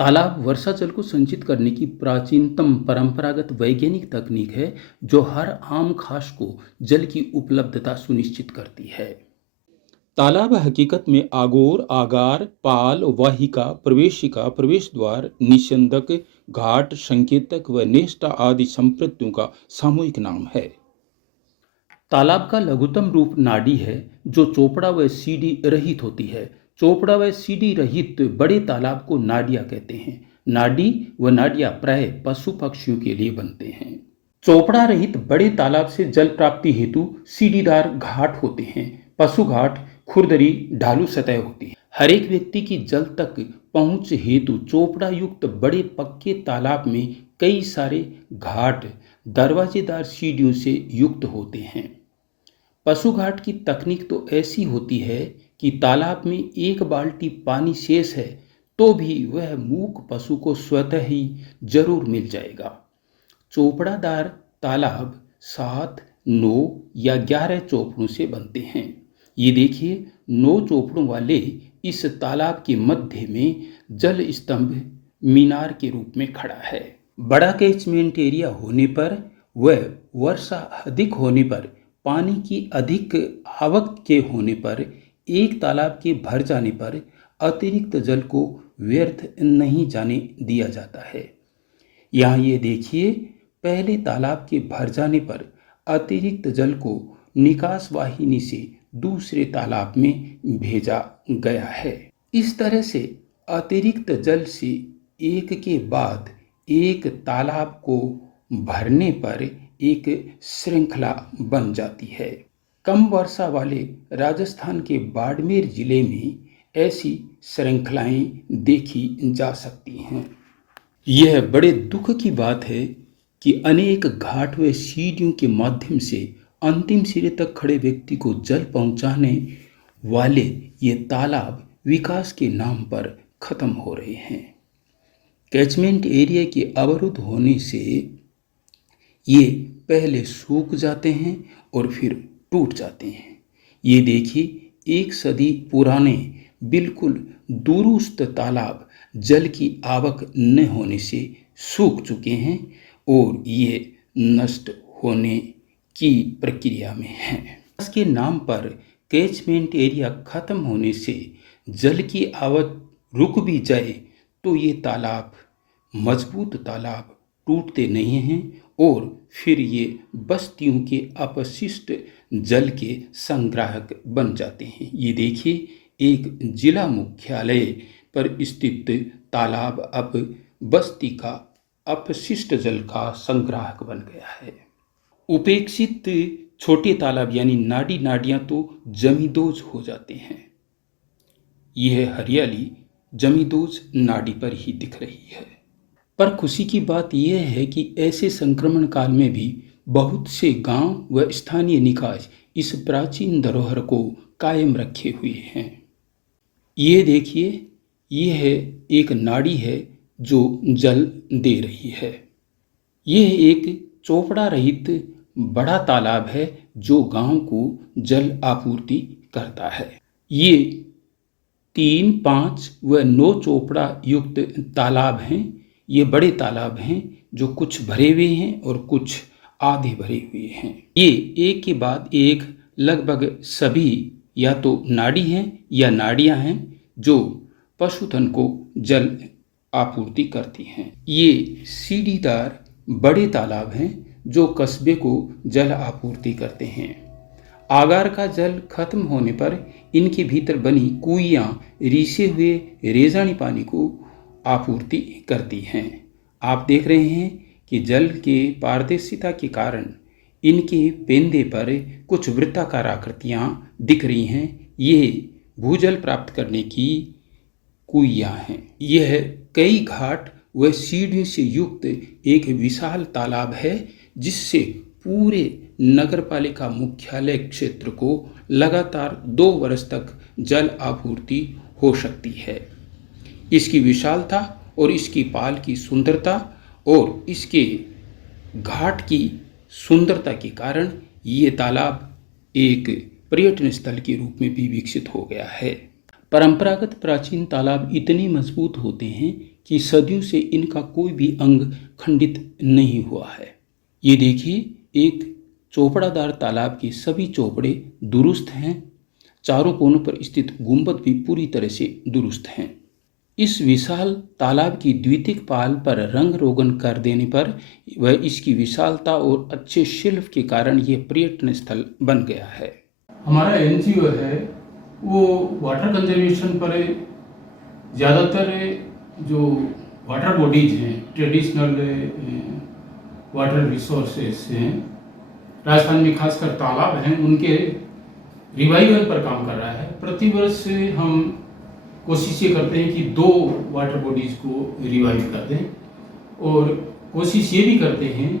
तालाब वर्षा जल को संचित करने की प्राचीनतम परंपरागत वैज्ञानिक तकनीक है जो हर आम खास को जल की उपलब्धता सुनिश्चित करती है। तालाब हकीकत में आगोर, आगार, पाल, वाहिका, प्रवेशिका, प्रवेश द्वार, निस्यंदक, घाट, संकेतक व नेष्टा आदि संपत्तियों का सामूहिक नाम है। तालाब का लघुत्तम रूप नाडी है जो चोपड़ा व सीढ़ी रहित होती है। चोपड़ा व सीढ़ी रहित बड़े तालाब को नाडिया कहते हैं। नाडी व नाडिया प्राय पशु पक्षियों के लिए बनते हैं। चोपड़ा रहित बड़े तालाब से जल प्राप्ति हेतु सीढ़ीदार घाट होते हैं। पशु घाट खुरदरी ढालू सतह होती है। हर एक व्यक्ति की जल तक पहुंच हेतु चोपड़ा युक्त बड़े पक्के तालाब में कई सारे घाट दरवाजेदार सीढ़ियों से युक्त होते हैं। पशु घाट की तकनीक तो ऐसी होती है कि तालाब में एक बाल्टी पानी शेष है तो भी वह मूक पशु को स्वतः ही जरूर मिल जाएगा। चोपड़ादार तालाब 7, 9 या 11 चोपड़ों से बनते हैं। ये देखिए 9 चोपड़ों वाले इस तालाब के मध्य में जल स्तंभ मीनार के रूप में खड़ा है। बड़ा कैचमेंट एरिया होने पर व वर्षा अधिक होने पर पानी की अधिक आवक के होने पर एक तालाब के भर जाने पर अतिरिक्त जल को व्यर्थ नहीं जाने दिया जाता है। यहाँ ये देखिए पहले तालाब के भर जाने पर अतिरिक्त जल को निकास वाहिनी से दूसरे तालाब में भेजा गया है। इस तरह से अतिरिक्त जल से एक के बाद एक तालाब को भरने पर एक श्रृंखला बन जाती है। कम वर्षा वाले राजस्थान के बाड़मेर जिले में ऐसी श्रृंखलाएं देखी जा सकती हैं। यह बड़े दुख की बात है कि अनेक घाट व सीढ़ियों के माध्यम से अंतिम सिरे तक खड़े व्यक्ति को जल पहुंचाने वाले ये तालाब विकास के नाम पर खत्म हो रहे हैं। कैचमेंट एरिया के अवरुद्ध होने से ये पहले सूख जाते हैं और फिर टूट जाते हैं। ये देखिए 1 सदी पुराने बिल्कुल दूरस्थ तालाब जल की आवक न होने से सूख चुके हैं और ये नष्ट होने की प्रक्रिया में हैं। इसके नाम पर कैचमेंट एरिया खत्म होने से जल की आवक रुक भी जाए तो ये तालाब मजबूत तालाब टूटते नहीं हैं और फिर ये बस्तियों के अपशिष्ट जल के संग्राहक बन जाते हैं। ये देखिए एक जिला मुख्यालय पर स्थित तालाब अब बस्ती का अपशिष्ट जल का संग्राहक बन गया है। उपेक्षित छोटे तालाब यानी नाडी नाडियां तो जमींदोज हो जाते हैं। यह हरियाली जमींदोज नाडी पर ही दिख रही है। पर खुशी की बात यह है कि ऐसे संक्रमण काल में भी बहुत से गांव व स्थानीय निकाय इस प्राचीन धरोहर को कायम रखे हुए हैं। ये देखिए यह एक नाड़ी है जो जल दे रही है। यह एक चोपड़ा रहित बड़ा तालाब है जो गांव को जल आपूर्ति करता है। ये 3, 5 व 9 चोपड़ा युक्त तालाब हैं। ये बड़े तालाब हैं जो कुछ भरे हुए हैं और कुछ आधे भरे हुए हैं। ये एक के बाद एक लगभग सभी या तो नाड़ी हैं या नाड़ियां हैं जो पशुधन को जल आपूर्ति करती हैं। ये सीढ़ीदार बड़े तालाब हैं जो कस्बे को जल आपूर्ति करते हैं। आगार का जल खत्म होने पर इनके भीतर बनी कुइयां रिसे हुए रेजानी पानी को आपूर्ति करती हैं। आप देख रहे हैं कि जल के पारदर्शिता के कारण इनके पेंदे पर कुछ वृत्ताकार आकृतियां दिख रही हैं। ये भूजल प्राप्त करने की कुइयां हैं। यह कई घाट व सीढ़ियों से युक्त एक विशाल तालाब है जिससे पूरे नगरपालिका मुख्यालय क्षेत्र को लगातार 2 वर्ष तक जल आपूर्ति हो सकती है। इसकी विशालता और इसकी पाल की सुंदरता और इसके घाट की सुंदरता के कारण ये तालाब एक पर्यटन स्थल के रूप में भी विकसित हो गया है। परंपरागत प्राचीन तालाब इतने मजबूत होते हैं कि सदियों से इनका कोई भी अंग खंडित नहीं हुआ है। ये देखिए, एक चौपड़ादार तालाब के सभी चौपड़े दुरुस्त हैं। चारों कोनों पर स्थित गुंबद भी पूरी तरह से दुरुस्त हैं। इस विशाल तालाब की द्वितीयक पाल पर रंग रोगन कर देने पर वह इसकी विशालता और अच्छे शिल्प के कारण यह पर्यटन स्थल बन गया है। हमारा एनजीओ है वो वाटर कंजर्वेशन पर ज़्यादातर जो वाटर बॉडीज हैं, ट्रेडिशनल वाटर रिसोर्सेस हैं, राजस्थान में खासकर तालाब हैं, उनके रिवाइवल पर काम कर रहा है। प्रतिवर्ष हम कोशिश ये करते हैं कि 2 वाटर बॉडीज़ को रिवाइव कर दें, और कोशिश ये भी करते हैं,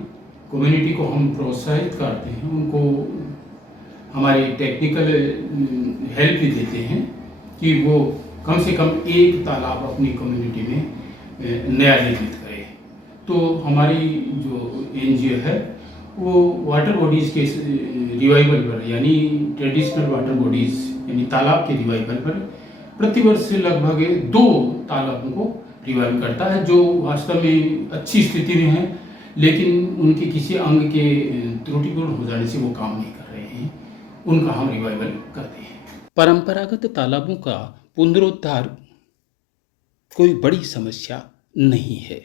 कम्युनिटी को हम प्रोत्साहित करते हैं, उनको हमारी टेक्निकल हेल्प भी देते हैं कि वो कम से कम एक तालाब अपनी कम्युनिटी में नया निर्मित करें। तो हमारी जो एनजीओ है वो वाटर बॉडीज़ के रिवाइवल पर, यानी ट्रेडिशनल वाटर बॉडीज़ यानी तालाब के रिवाइवल पर प्रतिवर्ष लगभग 2 तालाबों को रिवाइव करता है, जो वास्तव में अच्छी स्थिति में है, लेकिन उनके किसी अंग के त्रुटिपूर्ण हो जाने से वो काम नहीं कर रहे हैं, उनका हम रिवाइवल करते हैं। परंपरागत तालाबों का पुनरुद्धार कोई बड़ी समस्या नहीं है।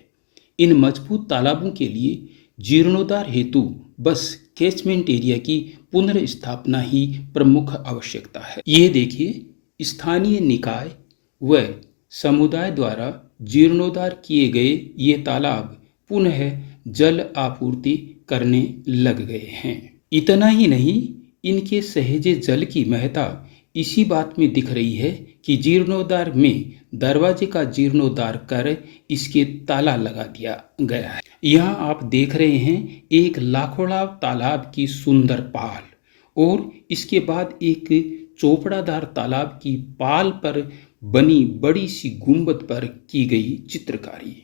इन मजबूत तालाबों के लिए जीर्णोद्धार हेतु बस कैचमेंट एरिया की पुनर्स्थापना ही प्रमुख आवश्यकता है। ये देखिए, स्थानीय निकाय व समुदाय द्वारा जीर्णोद्धार किए गए ये तालाब पुनः जल आपूर्ति करने लग गए हैं। इतना ही नहीं, इनके सहेजे जल की महत्ता इसी बात में दिख रही है कि जीर्णोद्धार में दरवाजे का जीर्णोद्धार कर इसके ताला लगा दिया गया है। यहाँ आप देख रहे हैं एक लाखोड़ाव तालाब की सुंदर पाल, और इसके बाद एक चौपड़ादार तालाब की पाल पर बनी बड़ी सी गुंबद पर की गई चित्रकारी।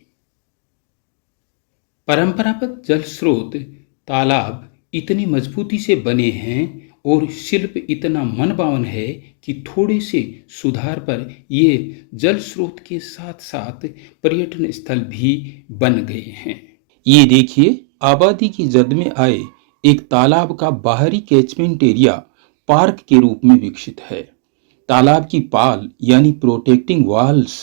परंपरागत जल स्रोत तालाब इतनी मजबूती से बने हैं और शिल्प इतना मनभावन है कि थोड़े से सुधार पर ये जल स्रोत के साथ साथ पर्यटन स्थल भी बन गए हैं। ये देखिए, आबादी की जद में आए एक तालाब का बाहरी कैचमेंट एरिया पार्क के रूप में विकसित है। तालाब की पाल यानी प्रोटेक्टिंग वॉल्स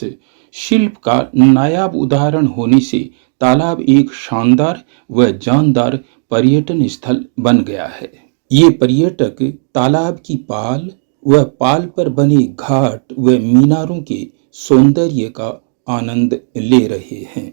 शिल्प का नायाब उदाहरण होने से तालाब एक शानदार व जानदार पर्यटन स्थल बन गया है। ये पर्यटक तालाब की पाल व पाल पर बने घाट व मीनारों के सौंदर्य का आनंद ले रहे हैं।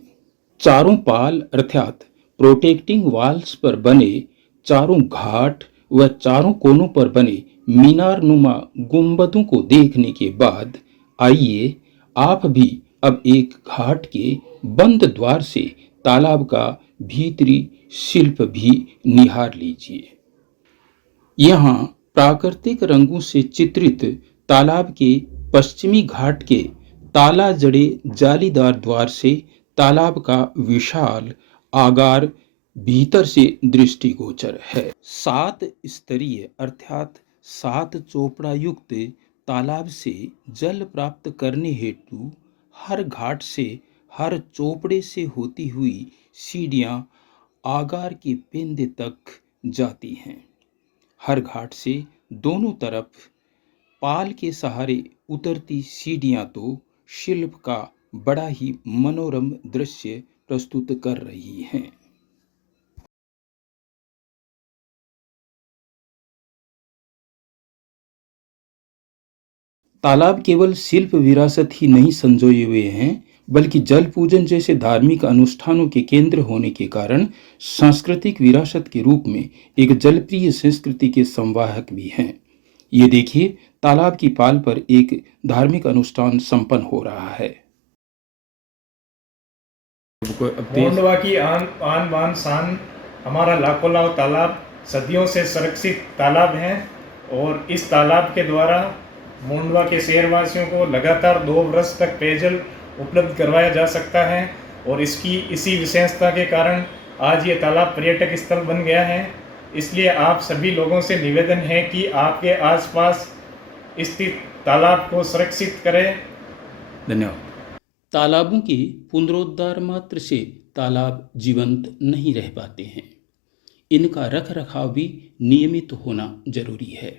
चारों पाल अर्थात प्रोटेक्टिंग वॉल्स पर बने चारों घाट व चारों कोनों पर बने मीनार नुमा गुंबदों को देखने के बाद आइए आप भी अब एक घाट के बंद द्वार से तालाब का भीतरी शिल्प भी निहार लीजिए। यहाँ प्राकृतिक रंगों से चित्रित तालाब के पश्चिमी घाट के ताला जड़े जालीदार द्वार से तालाब का विशाल आगार भीतर से दृष्टिगोचर है। 7 स्तरीय अर्थात 7 चोपड़ा युक्त तालाब से जल प्राप्त करने हेतु हर घाट से हर चोपड़े से होती हुई सीढ़ियां आगार के पेंदे तक जाती हैं। हर घाट से दोनों तरफ पाल के सहारे उतरती सीढ़ियां तो शिल्प का बड़ा ही मनोरम दृश्य प्रस्तुत कर रही हैं। तालाब केवल शिल्प विरासत ही नहीं संजोए हुए हैं, बल्कि जल पूजन जैसे धार्मिक अनुष्ठानों के केंद्र होने के कारण सांस्कृतिक विरासत के रूप में एक जलप्रिय संस्कृति के संवाहक भी हैं। ये देखिए, तालाब की पाल पर एक धार्मिक अनुष्ठान संपन्न हो रहा है। गोंडवा की आन बान शान हमारा लाखोलाव तालाब सदियों से संरक्षित तालाब है, और इस तालाब के द्वारा मोंडवा के शहरवासियों को लगातार 2 वर्ष तक पेयजल उपलब्ध करवाया जा सकता है। और इसी विशेषता के कारण आज ये तालाब पर्यटक स्थल बन गया है। इसलिए आप सभी लोगों से निवेदन है कि आपके आसपास स्थित तालाब को सुरक्षित करें। धन्यवाद। तालाबों के पुनरुद्धार मात्र से तालाब जीवंत नहीं रह पाते हैं, इनका रख रखाव भी नियमित होना जरूरी है।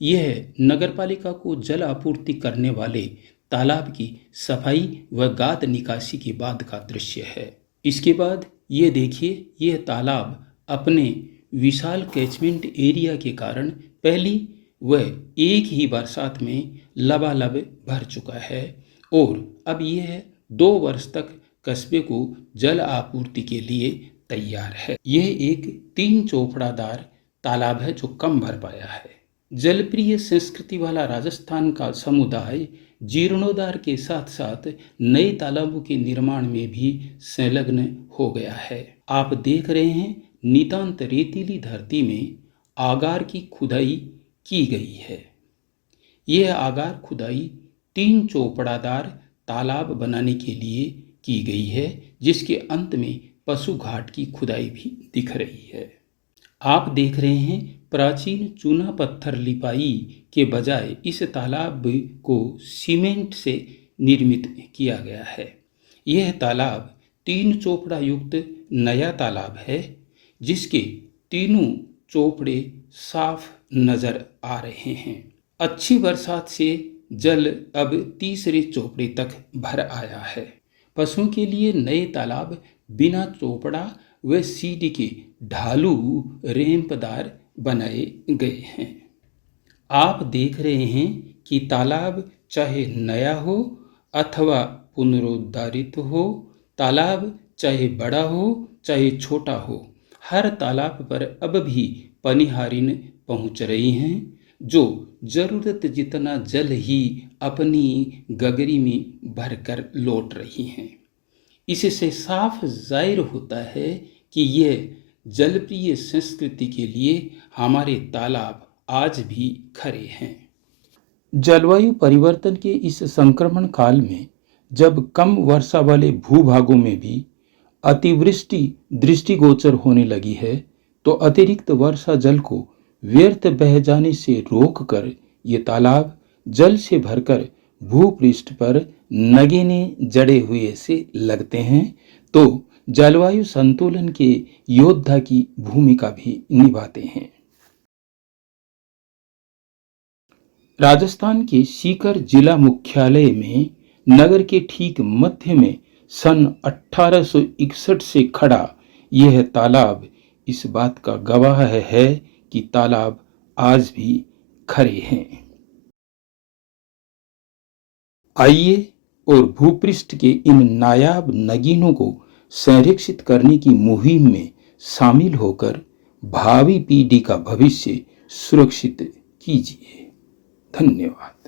यह नगरपालिका को जल आपूर्ति करने वाले तालाब की सफाई व गाद निकासी के बाद का दृश्य है। इसके बाद ये देखिए, यह तालाब अपने विशाल कैचमेंट एरिया के कारण पहली व एक ही बरसात में लबालब भर चुका है और अब यह 2 वर्ष तक कस्बे को जल आपूर्ति के लिए तैयार है। यह एक 3 चौपड़ादार तालाब है जो कम भर पाया है। जलप्रिय संस्कृति वाला राजस्थान का समुदाय जीर्णोद्धार के साथ साथ नए तालाबों के निर्माण में भी संलग्न हो गया है। आप देख रहे हैं, नितांत रेतीली धरती में आगार की खुदाई की गई है। यह आगार खुदाई 3 चौपड़ादार तालाब बनाने के लिए की गई है, जिसके अंत में पशु घाट की खुदाई भी दिख रही है। आप देख रहे हैं, प्राचीन चूना पत्थर लिपाई के बजाय इस तालाब को सीमेंट से निर्मित किया गया है। यह तालाब 3 चौपड़ा युक्त नया तालाब है, जिसके तीनों चौपड़े साफ नजर आ रहे हैं। अच्छी बरसात से जल अब तीसरे चौपड़े तक भर आया है। पशुओं के लिए नए तालाब बिना चौपड़ा व सीढ़ी के ढालू रैंपदार बनाए गए हैं। आप देख रहे हैं कि तालाब चाहे नया हो अथवा पुनरुद्धारित हो, तालाब चाहे बड़ा हो चाहे छोटा हो, हर तालाब पर अब भी पनिहारिन पहुंच रही हैं, जो जरूरत जितना जल ही अपनी गगरी में भरकर लौट रही हैं। इससे साफ जाहिर होता है कि यह जलप्रिय संस्कृति के लिए हमारे तालाब आज भी खरे हैं। जलवायु परिवर्तन के इस संक्रमण काल में जब कम वर्षा वाले भूभागों में भी अतिवृष्टि दृष्टिगोचर होने लगी है, तो अतिरिक्त वर्षा जल को व्यर्थ बह जाने से रोककर ये तालाब जल से भरकर भूपृष्ठ पर नगीने जड़े हुए से लगते हैं, तो जलवायु संतुलन के योद्धा की भूमिका भी निभाते हैं। राजस्थान के सीकर जिला मुख्यालय में नगर के ठीक मध्य में सन 1861 से खड़ा यह तालाब इस बात का गवाह है कि तालाब आज भी खरे हैं। आइए और भूपृष्ठ के इन नायाब नगीनों को संरक्षित करने की मुहिम में शामिल होकर भावी पीढ़ी का भविष्य सुरक्षित कीजिए। धन्यवाद।